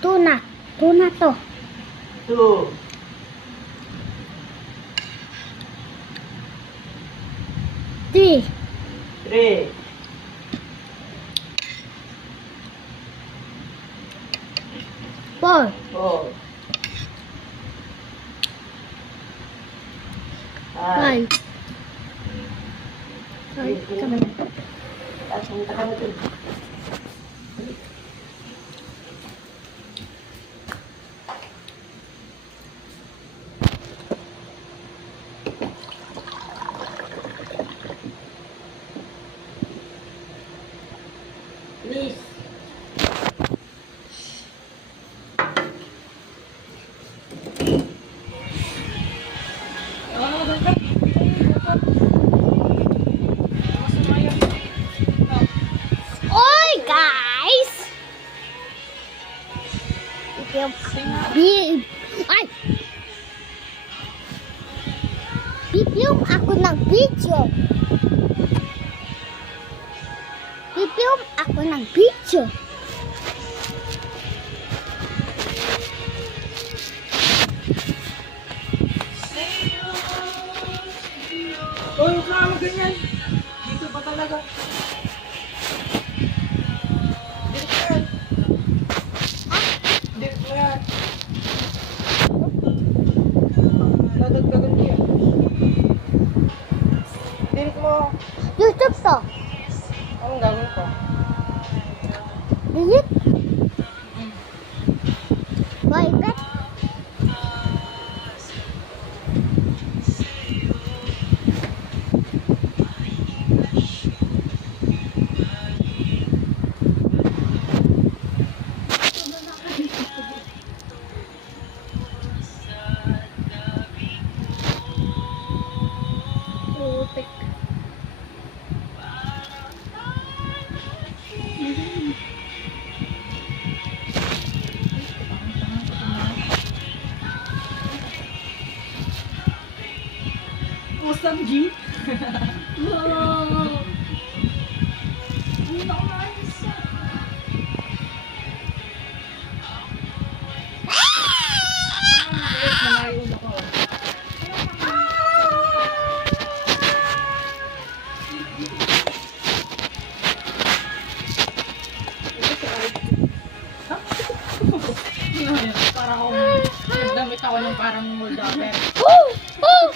Tuna. Tuna to. 2, 3, 3, 4, 4, 5. 5. Ay, kami na. Tapos punta ka na dun. Please. Oy, guys! Ay! Bibiyong ako ng video. Bibiyong ako ng video. Oh, huwag na mo ganyan. Dito pa talaga. Dito pa yan. Dito pa yan. Nadagdagan ko yan. Dito mo. YouTube to. Anong gagawin ko? Delete. Private. Putik. Awesome, G. Wow. Parang ako, nagdamit ako ng parang moldaver. Oh! Oh!